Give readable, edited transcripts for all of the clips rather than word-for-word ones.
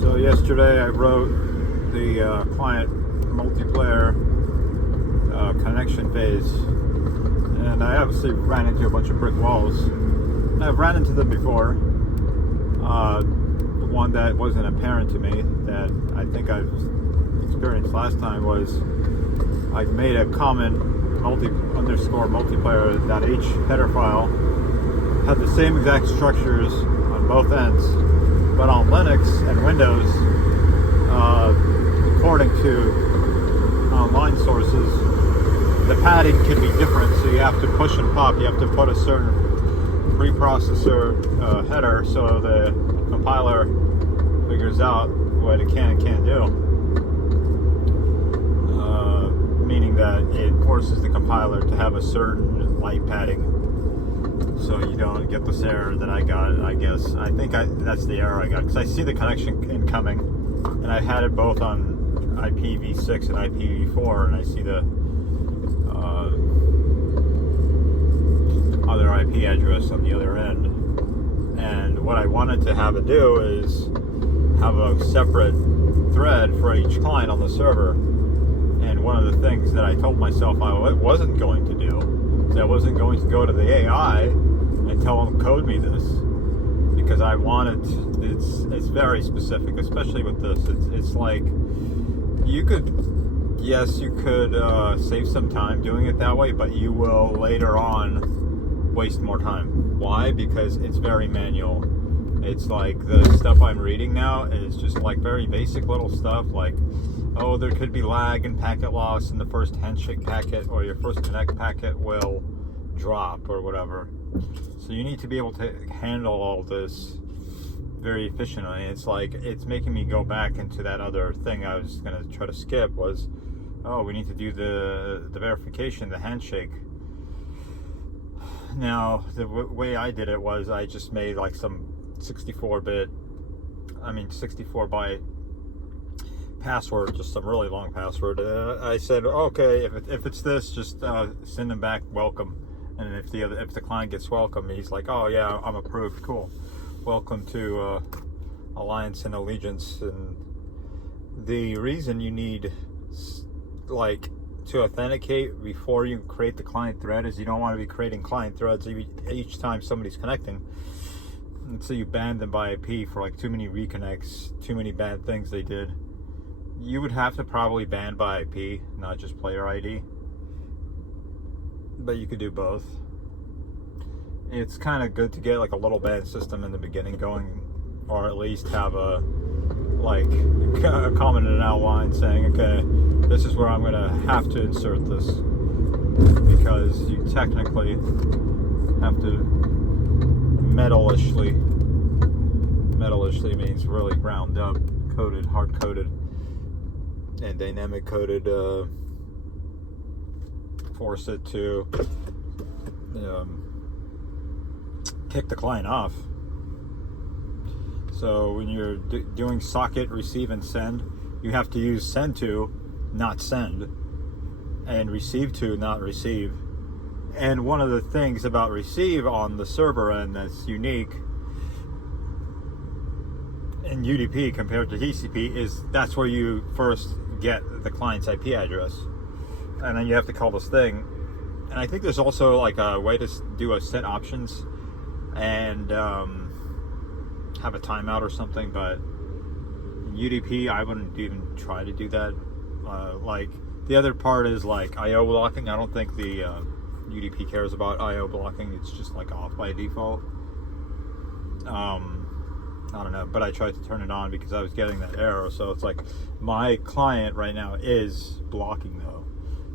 So yesterday I wrote the client multiplayer connection phase, and I obviously ran into a bunch of brick walls. I've ran into them before. The one that wasn't apparent to me that I think I've experienced last time was I made a common multiplayer.h header file, had the same exact structures on both ends, but on Linux and Windows, according to online sources, the padding can be different, so you have to push and pop. You have to put a certain preprocessor header so the compiler figures out what it can and can't do. Meaning that it forces the compiler to have a certain light padding, so you don't get this error that I got. I guess that's the error I got, because I see the connection incoming, and I had it both on IPv6 and IPv4, and I see the other IP address on the other end. And what I wanted to have it do is have a separate thread for each client on the server. And one of the things that I told myself I wasn't going to do is I wasn't going to go to the AI and tell them code me this, because I wanted. It's very specific, especially with this. It's like you could save some time doing it that way, but you will later on waste more time. Why? Because it's very manual. It's like the stuff I'm reading now is just like very basic little stuff, like, oh, there could be lag and packet loss, and the first handshake packet or your first connect packet will drop or whatever. So you need to be able to handle all this very efficiently. It's like, it's making me go back into that other thing I was going to try to skip was, oh, we need to do the verification, the handshake. Now, the way I did it was I just made like some 64-byte password, just some really long password. I said, okay, if it's this, just send them back welcome. And if the client gets welcome, he's like, oh yeah, I'm approved, cool. Welcome to Alliance and Allegiance. And the reason you need to authenticate before you create the client thread is you don't want to be creating client threads each time somebody's connecting. And so you ban them by IP for like too many reconnects, too many bad things they did. You would have to probably ban by IP, not just player ID. But you could do both. It's kind of good to get like a little ban system in the beginning going, or at least have a comment in an outline saying, okay, this is where I'm going to have to insert this, because you technically have to metallishly means really ground up, coded, hard coded, and dynamic coded, force it to kick the client off. So when you're doing socket receive and send, you have to use send to, not send, and receive to, not receive. And one of the things about receive on the server end that's unique in UDP compared to TCP is that's where you first get the client's IP address, and then you have to call this thing. And I think there's also like a way to do a set options and have a timeout or something, but in UDP I wouldn't even try to do that. Like the other part is like IO blocking. I don't think the UDP cares about IO blocking. It's just like off by default. I don't know, but I tried to turn it on because I was getting that error. So it's like my client right now is blocking though.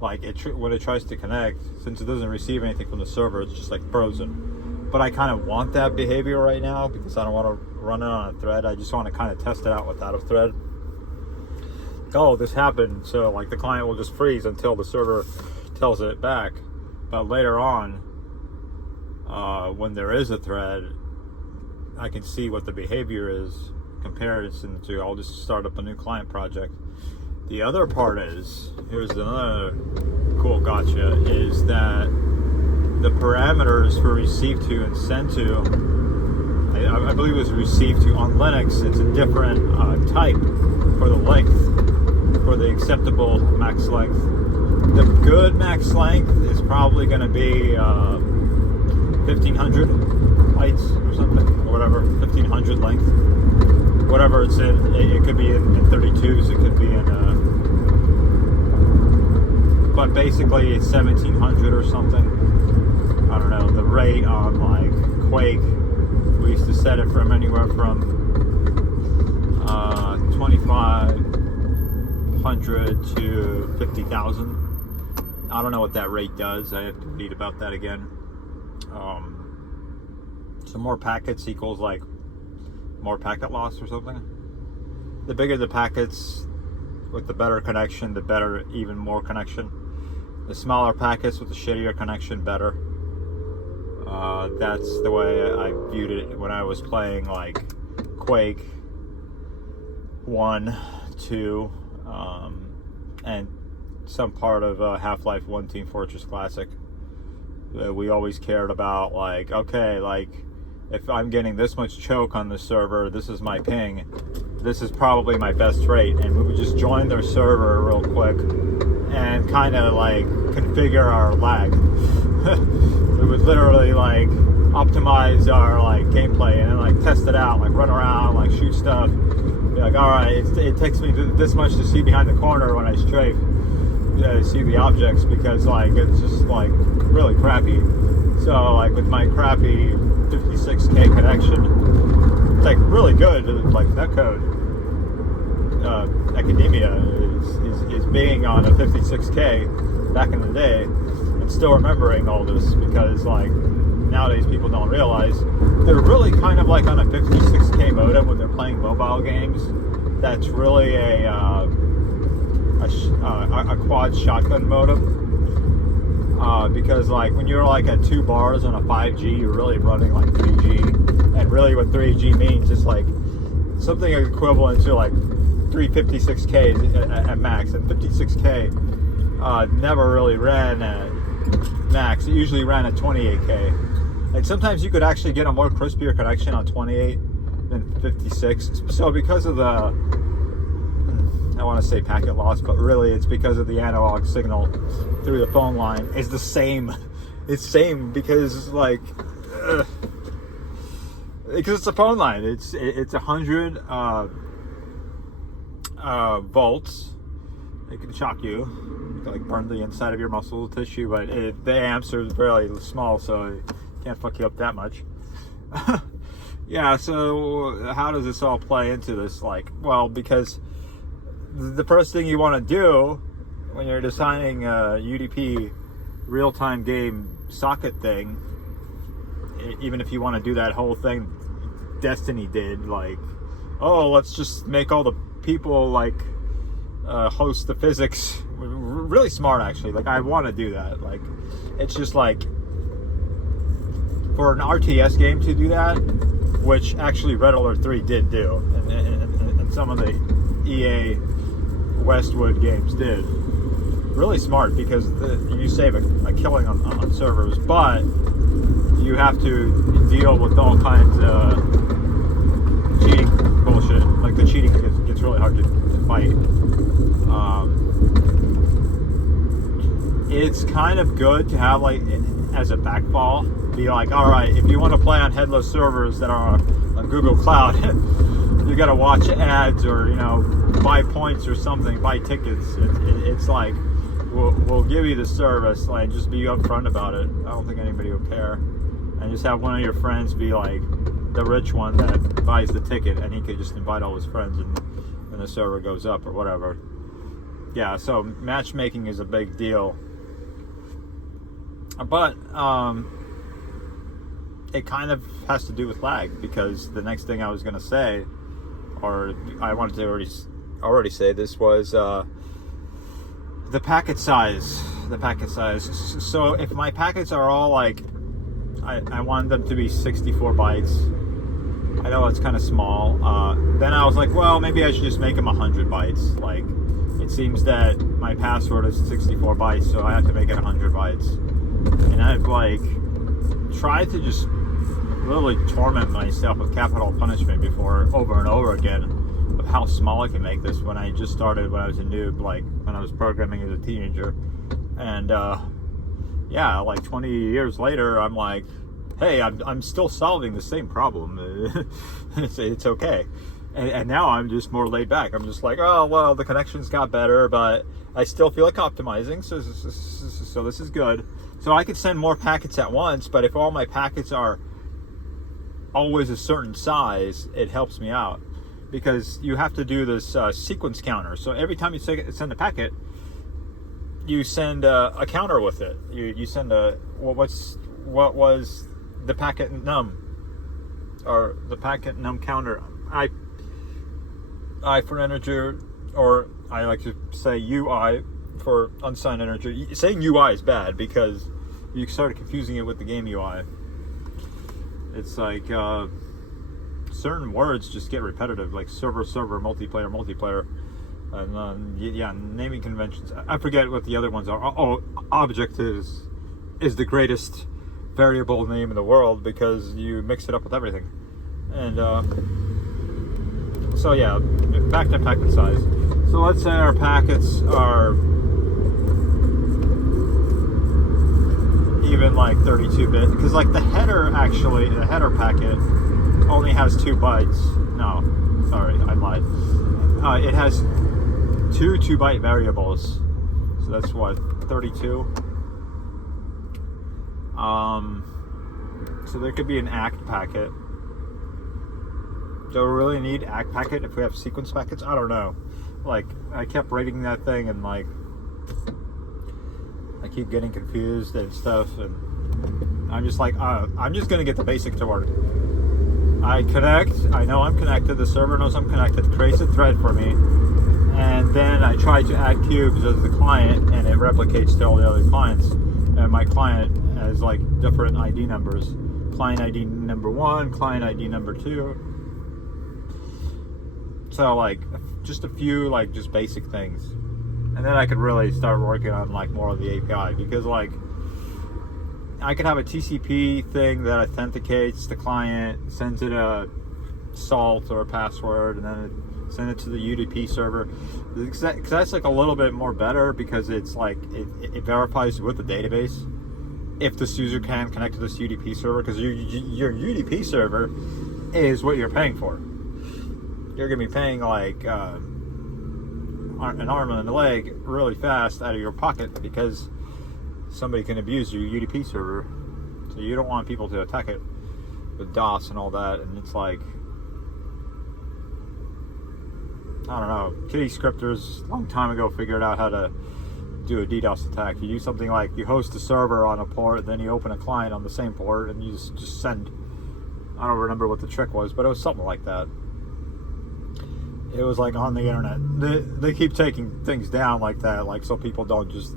Like when it tries to connect, since it doesn't receive anything from the server, it's just like frozen. But I kind of want that behavior right now because I don't want to run it on a thread. I just want to kind of test it out without a thread. Oh, this happened, so like the client will just freeze until the server tells it back. But later on, when there is a thread, I can see what the behavior is comparison to. I'll just start up a new client project. The other part is, here's another cool gotcha, is that the parameters for receive to and send to, I I believe it was received to on Linux. It's a different type for the length, for the acceptable max length. The good max length is probably going to be 1500 bytes or something, or whatever, 1500 length, whatever it's in. It could be in 32s, it could be in, but basically it's 1700 or something. I don't know, the rate on like Quake, we used to set it from anywhere from 2500 to 50,000. I don't know what that rate does. I have to read about that again. So more packets equals like more packet loss or something. The bigger the packets with the better connection, the better even more connection. The smaller packets with the shittier connection, better. That's the way I viewed it when I was playing like Quake 1, 2, and some part of Half-Life 1 Team Fortress Classic. We always cared about like, okay, like if I'm getting this much choke on the server, this is my ping, this is probably my best rate, and we would just join their server real quick and kind of like configure our lag. We would literally like optimize our like gameplay and then like test it out, like run around, like shoot stuff. Be like, all right, it takes me this much to see behind the corner when I strafe, see the objects, because like it's just like really crappy. So like with my crappy 56K connection, it's like really good. Like netcode, Academia is being on a 56K back in the day, and still remembering all this, because like nowadays people don't realize they're really kind of like on a 56K modem when they're playing mobile games. That's really a quad shotgun modem, because like when you're like at 2 bars on a 5G, you're really running like 3G, and really what 3G means is like something equivalent to like 356K at max, and 56K never really ran at max. It usually ran at 28K. Like sometimes you could actually get a more crispier connection on 28 than 56. So because of the, I want to say packet loss, but really it's because of the analog signal through the phone line is the same. It's same because like, because it's a phone line. It's 100 volts. It can shock you, like burn the inside of your muscle tissue, but the amps are really small, so it can't fuck you up that much. Yeah, so how does this all play into this? Like, well, because the first thing you want to do when you're designing a UDP real-time game socket thing, even if you want to do that whole thing Destiny did, like, oh, let's just make all the people like host the physics. Really smart, actually. Like, I want to do that. Like, it's just like for an RTS game to do that, which actually Red Alert 3 did do, and some of the EA Westwood games did. Really smart, because you save a killing on servers, but you have to deal with all kinds of cheating bullshit. Like the cheating gets really hard to fight. It's kind of good to have like as a backfall, be like, all right, if you want to play on headless servers that are on Google Cloud, you got to watch ads, or buy points or something, buy tickets. It's like we'll give you the service, like just be upfront about it. I don't think anybody will care, and just have one of your friends be like the rich one that buys the ticket, and he could just invite all his friends, and the server goes up or whatever. Yeah, so matchmaking is a big deal, but it kind of has to do with lag, because the next thing I was going to say, or I wanted to already say this, was the packet size. The packet size. So if my packets are all like, I want them to be 64 bytes. I know it's kind of small. Then I was like, well, maybe I should just make them 100 bytes. Like, it seems that my password is 64 bytes, so I have to make it 100 bytes. And I've like tried to just literally torment myself with capital punishment before, over and over again, of how small I can make this when I just started, when I was a noob, like when I was programming as a teenager. And yeah, like 20 years later, I'm like, hey, I'm still solving the same problem. It's okay. And now I'm just more laid back. I'm just like, oh, well, the connections got better, but I still feel like optimizing, so this is good. So I could send more packets at once, but if all my packets are always a certain size, it helps me out. Because you have to do this sequence counter. So every time you send a packet, you send a counter with it. You send what was the packet num, or the packet num counter. I for integer, or I like to say UI for unsigned integer. Saying UI is bad because you started confusing it with the game UI. It's like certain words just get repetitive, like server, multiplayer, and yeah, naming conventions. I forget what the other ones are. Oh, object is the greatest variable name in the world because you mix it up with everything. And so yeah, back to packet size. So let's say our packets are even like 32-bit, because like the header packet only has 2 bytes. No, sorry, I lied. It has 2 2-byte variables. So that's what, 32? So there could be an ACT packet. Do we really need ACT packet if we have sequence packets? I don't know. Like, I kept rating that thing and like I keep getting confused and stuff, and I'm just like, I'm just gonna get the basic to work. I connect, I know I'm connected, the server knows I'm connected, creates a thread for me, and then I try to add cubes as the client, and it replicates to all the other clients, and my client has like different ID numbers. Client ID number 1, client ID number 2. So like, just a few like just basic things. And then I could really start working on like more of the API, because like I could have a TCP thing that authenticates the client, sends it a salt or a password, and then send it to the UDP server. Because that's like a little bit more better, because it's like it verifies with the database if this user can connect to this UDP server, because your UDP server is what you're paying for. You're gonna be paying like an arm and a leg really fast out of your pocket, because somebody can abuse your UDP server. So you don't want people to attack it with DOS and all that. And it's like, I don't know, kitty scripters a long time ago figured out how to do a DDoS attack. You do something like you host a server on a port, then you open a client on the same port, and you just send. I don't remember what the trick was, but it was something like that. It was like on the internet. They keep taking things down like that, like so people don't just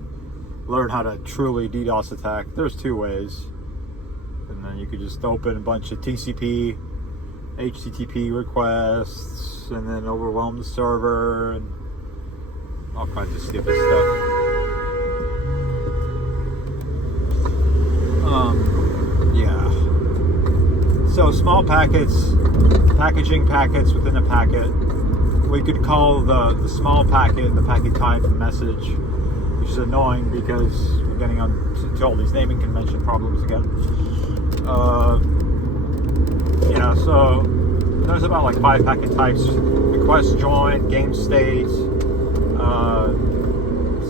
learn how to truly DDoS attack. There's 2 ways. And then you could just open a bunch of TCP, HTTP requests, and then overwhelm the server, and all kinds of stupid stuff. Yeah. So small packets, packaging packets within a packet. We could call the small packet the packet type message, which is annoying because we're getting on to all these naming convention problems again. Yeah, so there's about like 5 packet types: request, join, game state,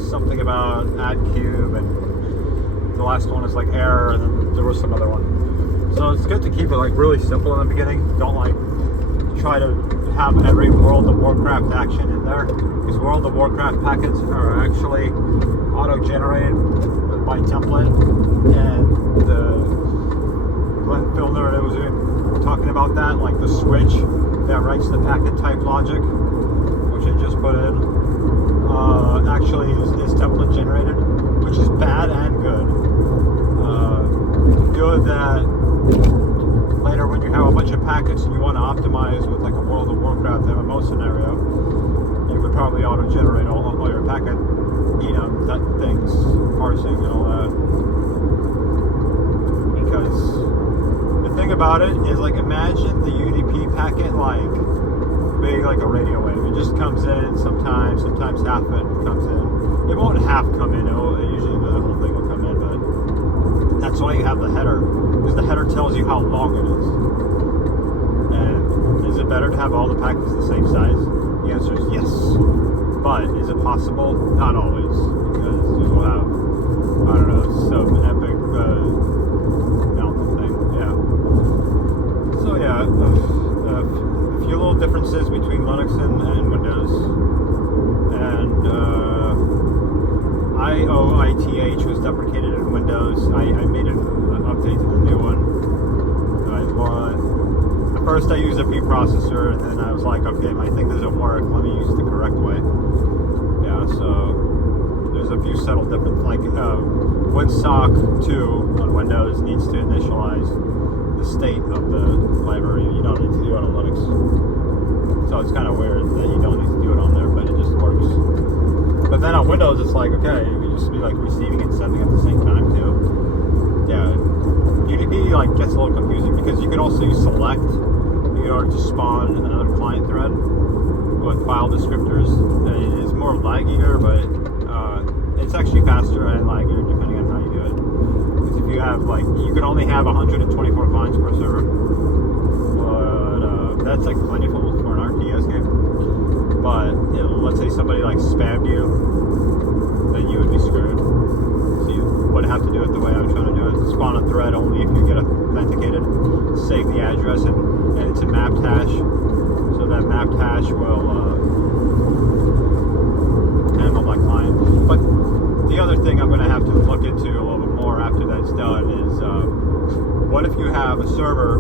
something about add cube, and the last one is like error, and then there was some other one. So it's good to keep it like really simple in the beginning. Don't like try to have every World of Warcraft action in there, because World of Warcraft packets are actually auto-generated by template, and Glenn Filner was talking about that, like the switch that writes the packet type logic, which I just put in, actually is template generated, which is bad and good. Good that later when you have a bunch of packets and you want to optimize with like a World of Warcraft MMO scenario, you would probably auto-generate all your packet, that things, parsing and all that. Because the thing about about it is like imagine the UDP packet like being like a radio wave. It just comes in sometimes half of it comes in. It won't half come in. Usually the whole thing will come in, but that's why you have the header, because the header tells you how long it is. And is it better to have all the packets the same size? The answer is yes. But is it possible? Not always, because you will have, I don't know, some epic mountain thing. Yeah. So yeah, a few little differences between Linux and Windows. And IOITH was deprecated in Windows. I made an update to the new one. At first I used a preprocessor, and then I was like, okay, my thing doesn't work, let me use it the correct way. Yeah, so there's a few subtle differences. Like WinSock 2 on Windows needs to initialize the state of the library. You don't need to do it on Linux. So it's kind of weird that you don't need to do it on there, but it just works. But then on Windows, it's like, okay, you can just be like receiving and sending at the same time too. Yeah, UDP like gets a little confusing because you can also use select in order to spawn another client thread with file descriptors. And it's more laggier, but it's actually faster and laggier depending on how you do it. Because if you have like, you can only have 124 clients per server, but that's like plentiful for an RTS game. But let's say somebody like spammed you, then you would be screwed. So you would have to do it the way I'm trying to do it. Spawn a thread only if you get authenticated, save the address, and it's a mapped hash. So that mapped hash will handle that client. But the other thing I'm going to have to look into a little bit more after that's done is what if you have a server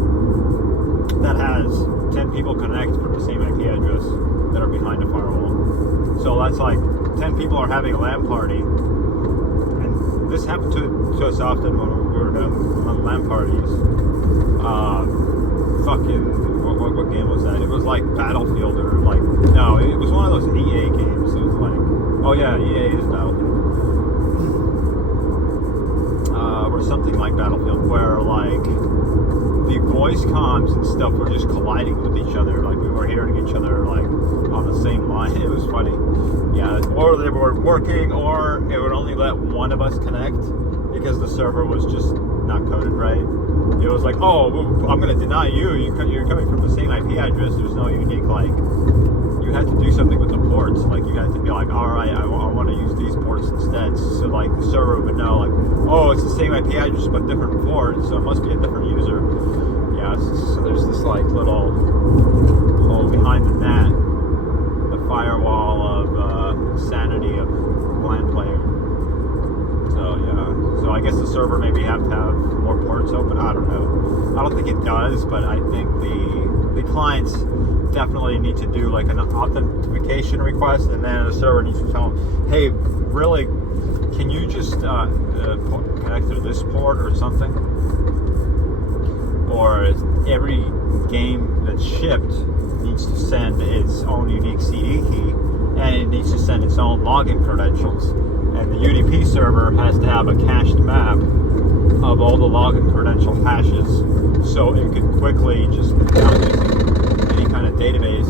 that has 10 people connect from the same IP address that are behind a firewall? So that's like 10 people are having a LAN party, and this happened to us often when we were on LAN parties. What game was that? It was like Battlefield or like, no, it was one of those EA games. It was like, oh yeah, EA is Battlefield. Or something like Battlefield, where like the voice comms and stuff were just colliding with each other. Like we were hearing each other like on the same line. It was funny. Yeah, or they were working, or it would only let one of us connect because the server was just not coded right. It was like, oh, I'm going to deny you. You're coming from the same IP address. There's no unique, like, you had to do something with the ports. Like, you had to be like, all right, I want to use these ports instead. So, like, the server would know, like, oh, it's the same IP address but different ports, so it must be a different user. Yeah, so there's this, like, little hole behind the net, the firewall of sanity of LAN player. So, yeah. So I guess the server maybe have to have more ports open. I don't know. I don't think it does, but I think the clients definitely need to do like an authentication request, and then the server needs to tell them, hey, really, can you just connect to this port or something? Or every game that's shipped needs to send its own unique CD key, and it needs to send its own login credentials. And the UDP server has to have a cached map of all the login credential hashes, so it could quickly just, without using any kind of database,